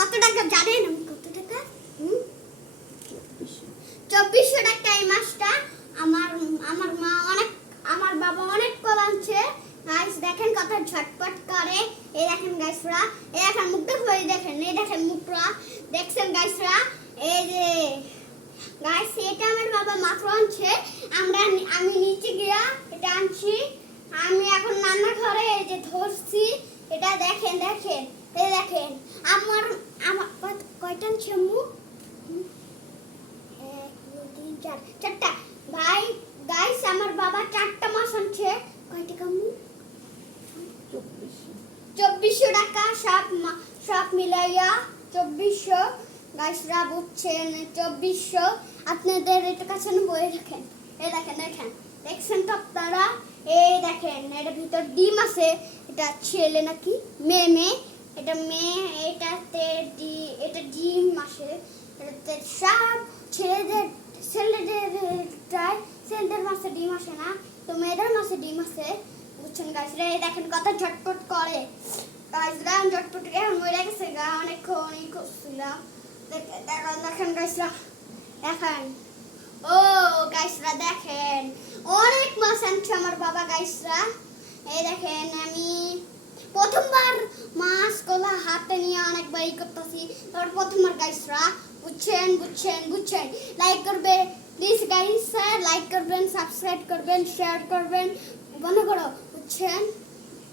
কত টাকা জানেন? আমি কত টাকা? 2400 টাকা এই মাসটা। আমার মা অনেক, আমার বাবা অনেক কল আনছে গাইস। দেখেন কত ঝটপট করে। এই দেখেন গাইসরা, এই দেখেন মুখটা হয়ে দেখেন, এই দেখেন মুখটা দেখছেন গাইসরা। এই যে গাইস এটা আমার বাবা মাত্র আনছে। আমি নিচে গিয়া এটা আনছি। আমি এখন রান্নাঘরে এই যে ধরছি এটা। দেখেন দেখেন এই দেখেন আমার আমার কয়টা আনছে আম্মু? 1 2 3 4 চারটা। ভাই গাইস আমার বাবা 4টা মাছ আনছে। কয় টাকা আম্মু? 2400 টাকা। সব মিলাইয়া 2400 গাইসরা, বুঝছেন? 2400 আপনাদের এটা কাছে বলে রাখেন। এই দেখেন দেখেন দেখছেন তো আপনারা? এই দেখেন এর ভিতর ডিম আছে। এটা ছেলে নাকি মেয়ে? এটা মেয়ে। এটা ডিম আছে। এটাতে সব ছেলেদের মাছে ডিম আসে না, তো মেয়েদের মাছে ডিম আছে, বুঝছেন গাইসরা? এই দেখেন কত ঝটপট করে গাইসরা। ঝটপট এখন মরে গেছে গা, অনেকক্ষণ করছিলাম। দেখেন গাইসরা, দেখেন। ও গাইসরা দেখেন অনেক মাছ আনছে আমার বাবা গাইসরা। এই দেখেন আমি প্রথমবার মাছ কলা হাতে নিয়ে অনেকবার করতেছি, তারপর প্রথমবার গাইসরা, বুঝছেন? লাইক করবে প্লিজ গাইস, লাইক করবেন, সাবস্ক্রাইব করবেন, শেয়ার করবেন, বন্ধ করো, বুঝছেন?